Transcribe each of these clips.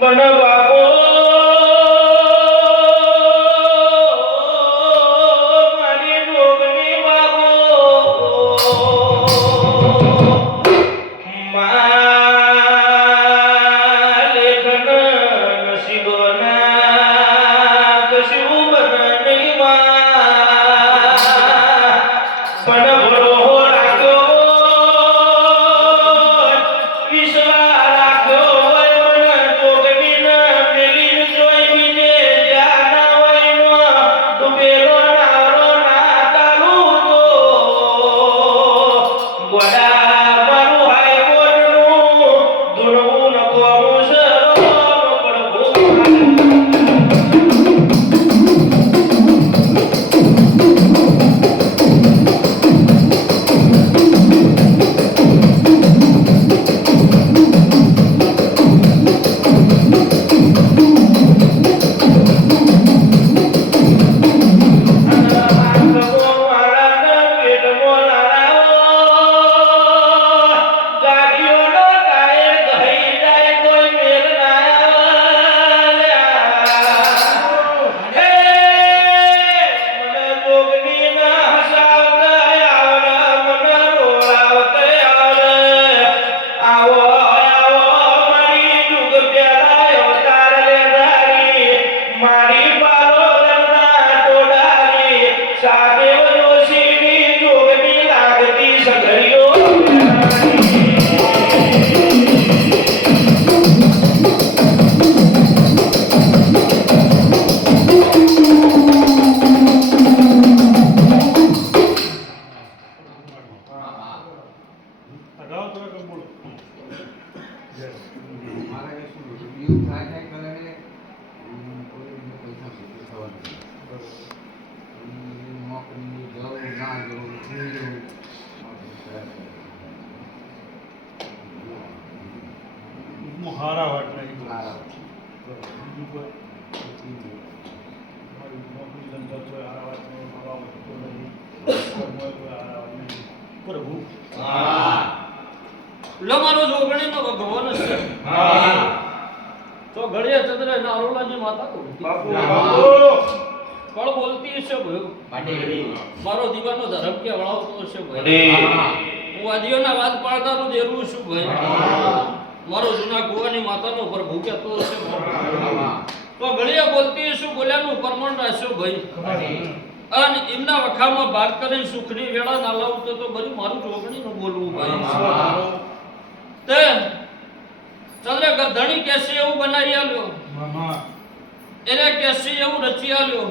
बनव અગાઉ તો એક બોલો મારા કે શું એવું થાય થાય કરે છે હમ, કોઈને પૈસા ભેગું થવાનું નથી. હમ, નોકરી જવું ના જવું શું જવું નોકરી કર્યા કરે. ટૂંકમાં હારા વાત નહીં હારા. બીજું કોઈ તમારી નોકરી ધંધો છે હારા વાત નહીં મારા વસ્તુ નહીં કર્મ હોય કોઈ હારા વાત નહીં પ્રભુ લો મારો જોગણીનો ભગવાન છે તો ઘડીએ ચંદ્ર નારોલાની માતા તો બોલતી હશે ભયો મારો દીવાનો ધર્મ કે વળાવતો હશે ભાઈ? હું આદિઓના વાત પાડનારું દેરું છું ભાઈ. મારો જૂના કુવાની માતાનો પ્રભુ કહેતો હશે તો ઘડીએ બોલતી હશું બોલ્યાનું પ્રમાણ રાખ્યો ભાઈ? અને એમના વખામાં ભાગ કરીને સુખની વેળા ના લાવતો તો બધું મારું જોગણીનું બોલવું ભાઈ. તે ચંદ્ર ગરધણી કેસી એવું બનાવી આલ્યો. મામા એને કેસી એવું રચી આલ્યો.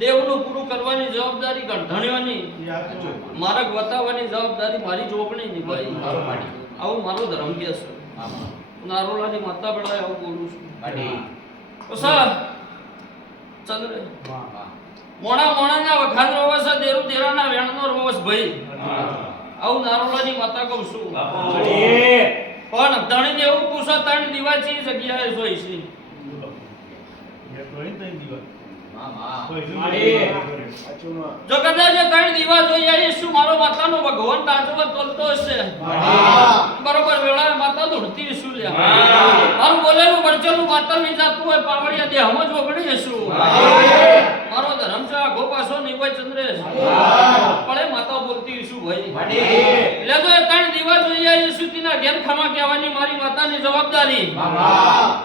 દેવનું પૂરું કરવાની જવાબદારી ગરધણીઓની યાદ માર્ગ બતાવવાની જવાબદારી મારી જોગણીની ભાઈ. આવું મારો ધર્મ કે છે. નારોલાની માતા બેડા આવું બોલું છું. સર ચંદ્ર મોણા મોણાના વખાણ રોવસ દેરું દેરાના વેણનો રોવસ ભાઈ. આવું નારોલાની માતા કહું છું. પણ ધણીને એવું પૂછો તણ દિવાચી જગ્યાએ જોઈ છે બોલો એ તો અહીં તઈ દીવા કોઈ મારે. જો કદાચ ત્રણ દીવા જોઈ આવી શું મારો માતાનો ભગવાન તાજવા તોલતો હશે? બરોબર વેળા માતા ધૂળતી શું લે મારું બોલેલું વળચેલું માતરની જાતું હોય પાવડિયા દે હમ જ વગડી હશું. મારો ધર્મ છે પાછો નહીં ચંદ્રેશ. પણ એ માતા બોલતી શું ભાઈ. એટલે તો ત્રણ દીવા જોઈ આવી શું તેના ઘેર ખમા કહેવાની મારી માતાની જવાબદારી.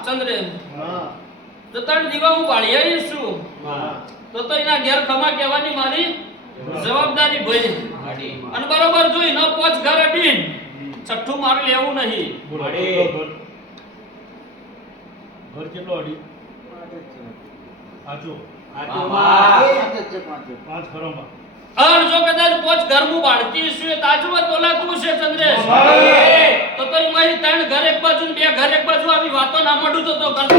ચંદ્રે તો ત્રણ દીવા હું પાડી આવી છું તો તો એના ઘેર ખમા કહેવાની મારી જવાબદારી ભાઈ. અને બરોબર જોઈ ન પોચ ઘર અડીન છઠ્ઠું મારે લેવું નહીં. ઘર? ઘર કેટલો અડી? આજો. પાંચ ખરોમાં અને જો કદાચ પોચ ઘર હું બાળતી છું તાજું ચંદ્રેશ તો તો મારી ત્રણ ઘર એક બાજુ ને બે ઘર એક બાજુ આવી વાતો ના મળું તો તો કરતો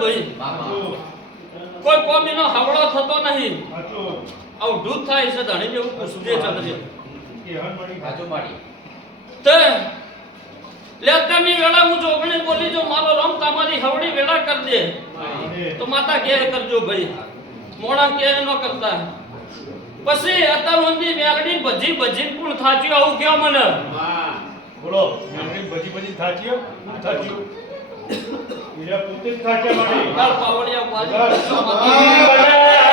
ભાઈ. કોઈ કોમી નો હાવડો થતો નહીં. આવું દૂધ થાય છે, ધણી જેવું પૂછવું ચંદ્ર કે હન મળી. તે લેતરની વેળા, હું જોગણી બોલી જો, મારો રમ તમારી હવડી વેળા કર દે. તો માતા કે કરજો ભાઈ. મોણા કે ન કરતા. પછી અત્યાર સુધી મેગડી ભજી ભજી પણ થાચ્યું આવું કયો મને. બોલો મેગડી ભજી ભજી થાચી થાચી એરા પોતે જ થાચ્યા મારી કાલ પાવડિયા પાડી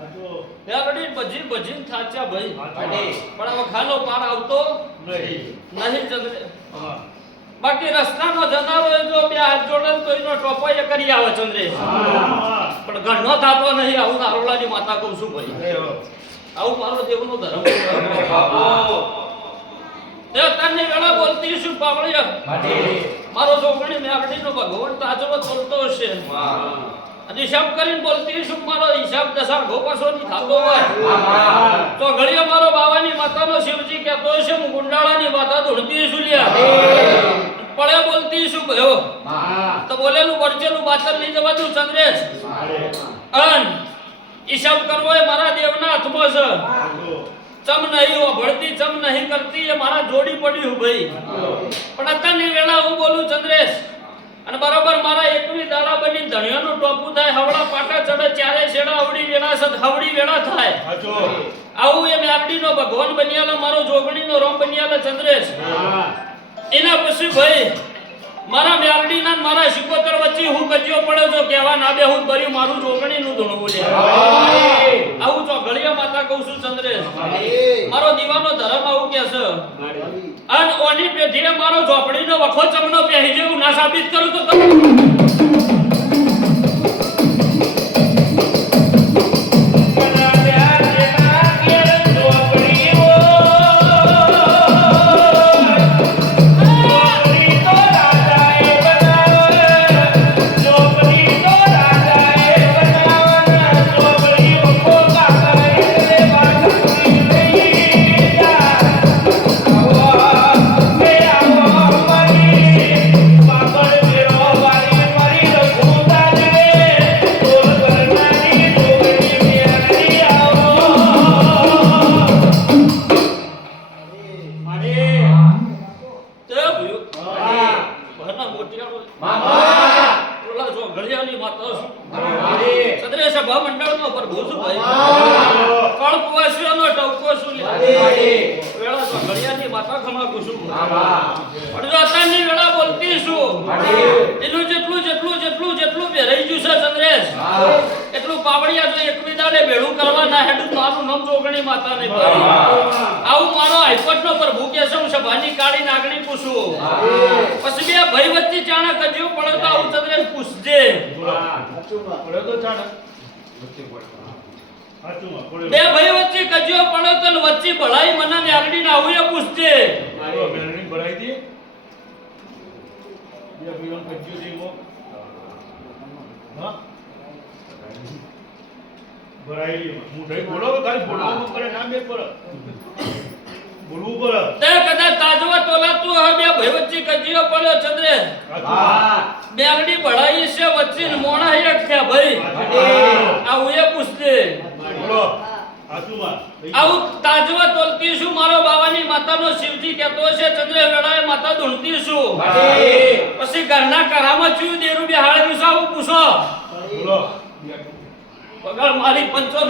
ચંદ્ર સાચું. બજીન થાચ્યા ભાઈ. પણ હવે ખાનો પાર આવતો. નહીં. નહીં ચંદ્ર હા. બાકી રસ્તામાં જનારો એ જો બે હાથ જોડે ને તો ટોપાઈ કરી આવે ચંદ્રેશ પણ ઘરનો થાતો નહીં આવું નારોલાની માતા કહું છું ભાઈ. આવું મારો દેવનો ધર્મ બાપુ. તે અત્યારની વેળા બોલતી શું પાવળિયા? મારો છોકરી નો ભગવાન તાજો બોલતો હશે. અને હિસાબ કરીને બોલતી શું મારો હિસાબ દશા ગોપાસો ની થતો હોય. તો ઘડીએ મારો બાવાની માતાનો શિવજી કહેતો છે હું ગુંડાળાની માતા ધૂળતી છું લ્યા. પડે બોલતી શું ભયો તો બોલેલું વરચેલું બાતર લઈ જવા તું ચંદ્રેશ અન હિસાબ કરવો એ મારા દેવના હાથમાં છે. ચમ નહીં ભળતી ચમ નહીં કરતી એ મારા જોડી પડ્યું ભાઈ. પણ અત્યારની વેળા હું બોલું ચંદ્રેશ અને બરાબર મારા એકવી દાડા બની ધણિયાનું ટોપું થાય હવડા પાટા ચડે ચારે છેડા હવડી વેળા સદ હવડી વેળા થાય. આવું એ મેરડીનો ભગવાન બન્યાલો મારો જોગણીનો રોમ બન્યાલો ચંદ્રેશ. એના પછી ભાઈ મારા મેરડીના ને મારા શિકોતર વચ્ચે હું કજ્યો પડ્યો છો? કેવા ના બે હું કર્યું મારું જોગણીનું ધણું બોલ્યા આવું તો ઘડિયા માતા કહું છું ચંદ્રેશ મારો દીવાનો ધર્મ આવું કે છે. અને ઓની પેઢીએ મારો ઝોપડીનો વખો ચમનો પહેરી જેવું ના સાબિત કરું તો તો હું તમને પૂછજે પડ્યો પડ્યો. બે ભાઈ વચ્ચે કજ્યો પડે તો વચ્ચે ભળાઈ મને નાગડી ના આવું એ પૂછજે મેલડી ભરાઈ દી. બે ભાઈઓને કજ્યું. હા? ભરાયેલી એમાં. હું થઈ બોલો તારી બોલો કરે ના બે પડે બોલવું પડે તે કદાચ તાજવો તોલા તું હવે બે ભાઈ વચ્ચે કજ્યો પડ્યો ચંદ્રેશ સાચું. પડાઈ ભળાઈ છે વચ્ચે મોણા એક છે ભાઈ. આવું એ પૂછતે. બોલો. આવું તાજવા તોલતી છું મારો બાવાની માતાનો શિવજી કહેતો છે ચંદ્ર વેળાએ માતા ધૂણતી છું. પછી ઘરના કરામાં છું દેરું બેહાડે છું આવું પૂછો. બોલો. પગાર મારી પંચો.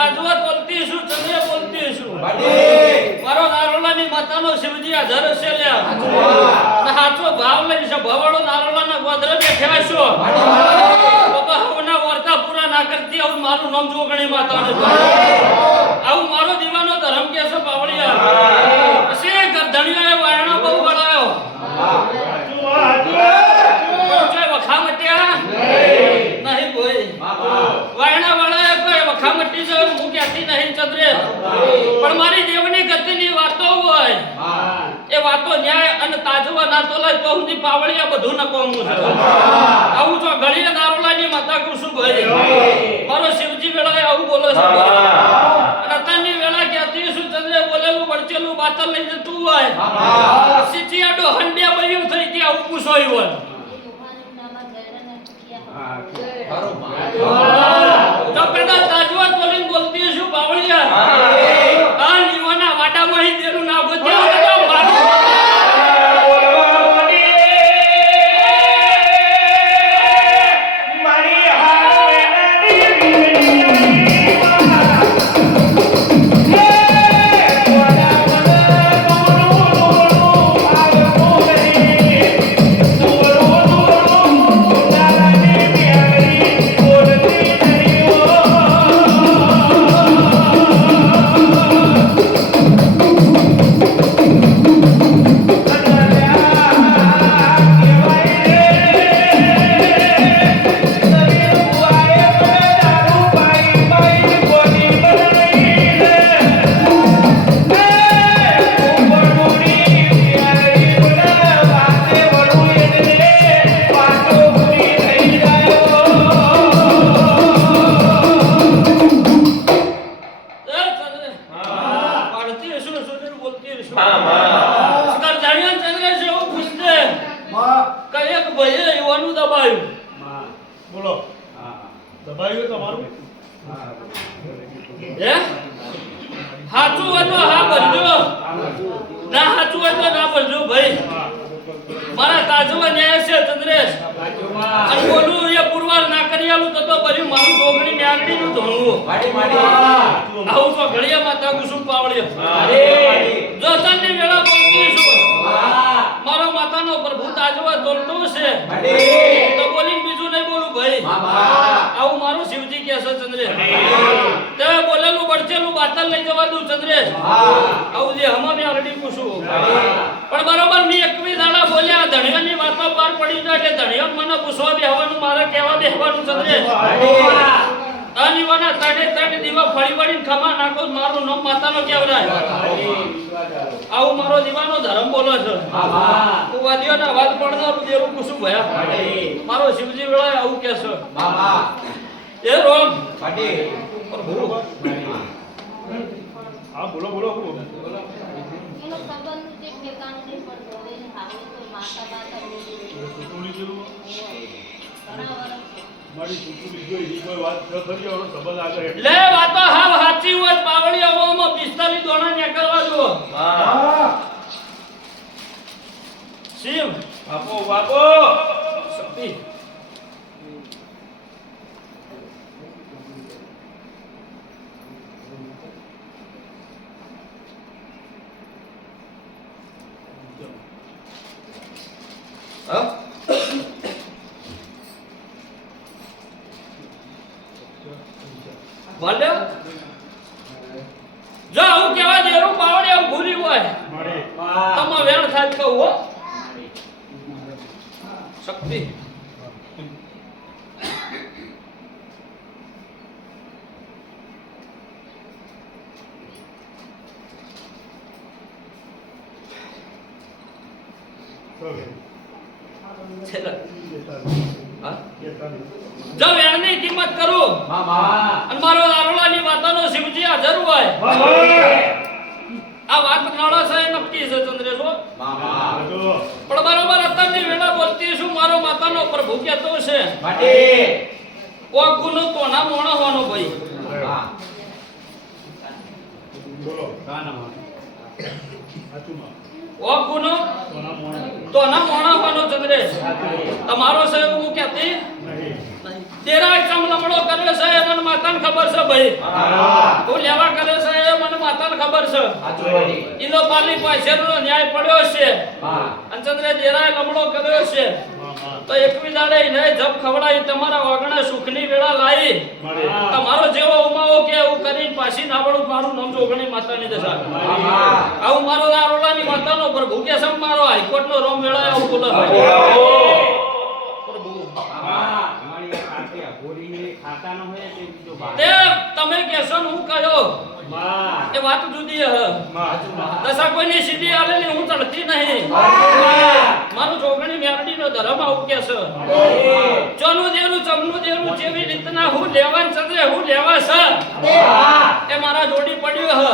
તાજવા બોલતી છું ચંદ્રે બોલતી છું. મારો નારોલાની માતાનો શિવજી હાજર છે લ્યા. હાથો હાચો ભાવ લઈ છે ભવાડો નારોલાના ગોદરે બેઠ્યા છો. બાબા હવના વાર્તા પૂરા ના કરતી આવું મારું નામ જોગણી માતાને. આવું મારો દીવાનો ધર્મ કે છે પાવડિયા પછી ગરધણીઓએ વાયણો બહુ ગળાયો આસુ આસુ કોઈ વખા મટ્યા નહીં કોઈ વાયણા વાળાએ કોઈ વખા મટી જાય નહીં ચંદ્રે. પણ મારી દેવની ગતિની વાતો હોય. એ વાતો ન્યાય અને તાજવા ના તો લઈ તો સુધી પાવળી બધું ન કોમું છે આવું જો ઘડીએ નારોલાની માતા કુસુમ ભાઈ મારો શિવજી વેળાએ આવું બોલો છે. અને તની વેળા ક્યાંથી શું ચંદ્રે બોલેલું વળચેલું બાતલ લઈ જતું હોય? સિચિયાડો હંડિયા બળ્યું થઈ ત્યાં આવું પૂછોય હોય? તો તાજવા દોલતો છે. તો બોલીને બીજું નહીં બોલું ભાઈ. આવું મારું શિવજી કહે છે ચંદ્રેશ તે બોલેલું બળચેલું બાતલ લઈ જવા દઉં ચંદ્રેશ આવું જે હમને આરડી પૂછું. પણ બરોબર મેં એકવી દાડા બોલ્યા ધણિયાની વાતો પાર પડી જાય એટલે ધણિયા મને પૂછવા બેહવાનું મારે કહેવા બેહવાનું ચંદ્રેશ અનિવાના તાડે તાડે દીવા ફળી વળીને ખમા નાખો મારું નામ માતાનો કેવરાય આવું મારો દીવાનો ધર્મ બોલો છે. હું વાદીઓના વાત પડનારું દેરું કુસુમ ભયા. મારો શિવજી વેળાએ આવું કે છે એ રોમ. હા બોલો બોલો બોલો. એનો સંબંધ જે ઠેકાણું નહીં પડતો હવે એને હારું તો માતા મારી સુતુલી જોઈ કોઈ વાત ન કરી સંબંધ આગળ. લે વાતો હાવ હાચી હોય પાવડી આવવામાં 45 દોણા કરવા દો. શિવ. બાપો બાપો. શક્તિ. ભલે. જો આવું કેવા દેરું પાવડે આવું ભૂલી હોય. તમા વેણ થાય કહું હો. શક્તિ હવે. છેલ્લે. બેતાલીસ. હા? બેતાલીસ. જો વેણની કિંમત કરું અને મારો આરોલાની વાતોનો શિવજી હાજર હોય આ વાત નાળા છે નક્કી છે ચંદ્રેશ હો. આ તો પણ બરોબર અત્યારની વેળા બોલતી છું પ્રભુ કહેતો છે? ઓ ગુનો તો ના મોણો હોવાનો ભાઈ બોલો. ઓ ગુનો સોના મોણા. તો ના મોણો હોવાનો ચંદ્રેશ તમારો છે હું કહેતી નહીં. તેરા લમડો કરે છે એ મને માતાને ખબર છે ભાઈ. તું લેવા કરે છે એ મને માતાને ખબર છે. ઇલો પાલી પાછળનો ન્યાય પડ્યો છે. અને ચંદ્રે દેરાએ લમડો કર્યો છે. તો એકવી દાડે ને જપ ખવડાવી તમારા વાગણે સુખની વેળા લાવી તમારો જેવો ઉમાવો કે એવું કરીને પાછી નાવડું મારું નામ જોગણી માતાની દશા. આવું મારો આરોલાની માતાનો પ્રભુ કે સમ મારો હાઈકોર્ટનો રોમ વેળા આવું બોલે. તમે કહેશો ને હું કયો એ વાત જુદી હ. દશા કોઈની સીધી આલેલી હું ચડતી નહીં. મારું જોગણી મેરડીનો ધર્મ આવું કે છે. ચોનું દેરું ચમનું જેવી રીતના હું લેવા ચંદ્રે હું લેવા છે. એ મારા જોડી પડ્યું હ.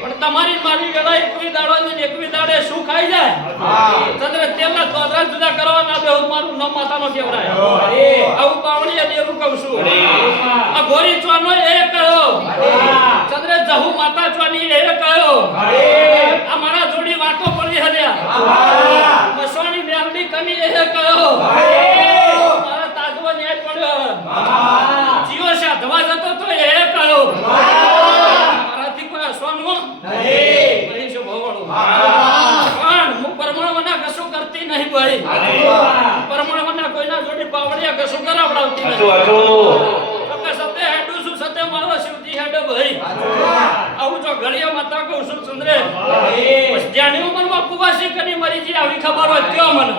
પણ તમારી મારી વેળા એકવી દાડો ને એકવી દાડે શું ખાઈ જાય? ચંદ્ર, તેલના તોદરા જુદા કરવા ના બેહું મારું નામ માતાનો કેવરાય? કહું છું. આ ગોરી ચોનો એ કયો? ચંદ્ર જહુ માતા ચોની એ કયો? આ મારા જોડી વાતો પડી હલ્યા. મસવાણી મેરડી કની એ કયો? મારા તાજવો ન્યાય પડ્યો. જીવો સાધવા જતો તો એ કયો? મારાથી કોઈ હસવાનું નહીં શું ભવળું પણ હું પરમાણુના કશું કરતી નહીં ભાઈ. પરમાણુના હેડું છું સત્ય મારો શિવજી હેડે ભાઈ. આવું જો ઘડિયા માતા કહું છું બસ જાણ્યું મનમાં કુવાસી કરી મરી જી આવી ખબર હોય કયો મને.